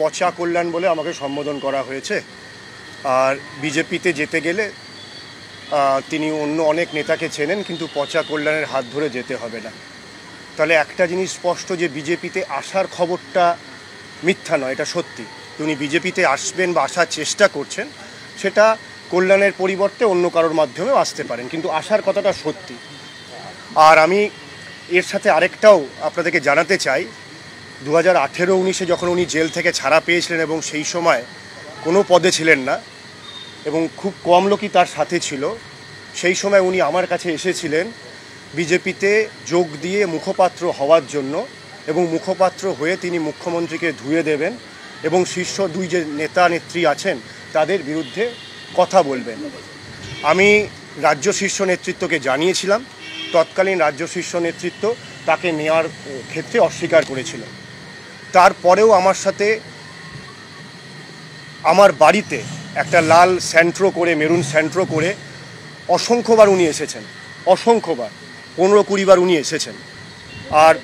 পচা কল্যাণ বলে আমাকে সম্বোধন করা হয়েছে। আর বিজেপিতে যেতে গেলে তিনি অন্য অনেক নেতাকে চেনেন, কিন্তু পচা কল্যাণের হাত ধরে যেতে হবে না। তাহলে একটা জিনিস স্পষ্ট যে বিজেপিতে আসার খবরটা মিথ্যা নয়, এটা সত্যি। উনি বিজেপিতে আসবেন বা আসার চেষ্টা করছেন, সেটা কল্যাণের পরিবর্তে অন্য কারোর মাধ্যমেও আসতে পারেন, কিন্তু আসার কথাটা সত্যি। আর আমি এর সাথে আরেকটাও আপনাদেরকে জানাতে চাই, 2018-19 যখন উনি জেল থেকে ছাড়া পেয়েছিলেন এবং সেই সময় কোনো পদে ছিলেন না এবং খুব কম লোকই তার সাথে ছিল, সেই সময় উনি আমার কাছে এসেছিলেন বিজেপিতে যোগ দিয়ে মুখপাত্র হওয়ার জন্য, এবং মুখপাত্র হয়ে তিনি মুখ্যমন্ত্রীকে ধুয়ে দেবেন এবং শীর্ষ দুই যে নেতা নেত্রী আছেন তাদের বিরুদ্ধে কথা বলবেন। আমি রাজ্য শীর্ষ নেতৃত্বকে জানিয়েছিলাম, তৎকালীন রাজ্য শীর্ষ নেতৃত্ব তাকে নেওয়ার ক্ষেত্রে অস্বীকার করেছিল। তারপরেও আমার সাথে আমার বাড়িতে একটা লাল স্যান্ট্রো করে, মেরুন স্যান্ট্রো করে অসংখ্যবার উনি এসেছেন, অসংখ্যবার, 15-20 বার উনি এসেছেন। আর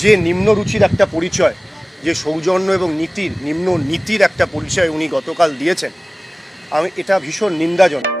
যে নিম্ন রুচির একটা পরিচয়, যে সৌজন্য এবং নিম্ন নীতির একটা পরিচয় উনি গতকাল দিয়েছেন, আমি এটা ভীষণ নিন্দাজনক।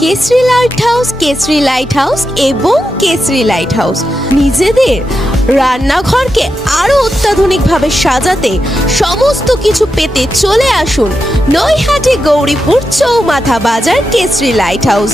কেশরী লাইট হাউস এবং কেশরী লাইট হাউস নিজেদের রান্নাঘরকে আরো অত্যাধুনিকভাবে সাজাতে সমস্ত কিছু পেতে চলে আসুন নৈহাটি গৌরীপুর চৌমাথা বাজার কেশরী লাইট হাউস।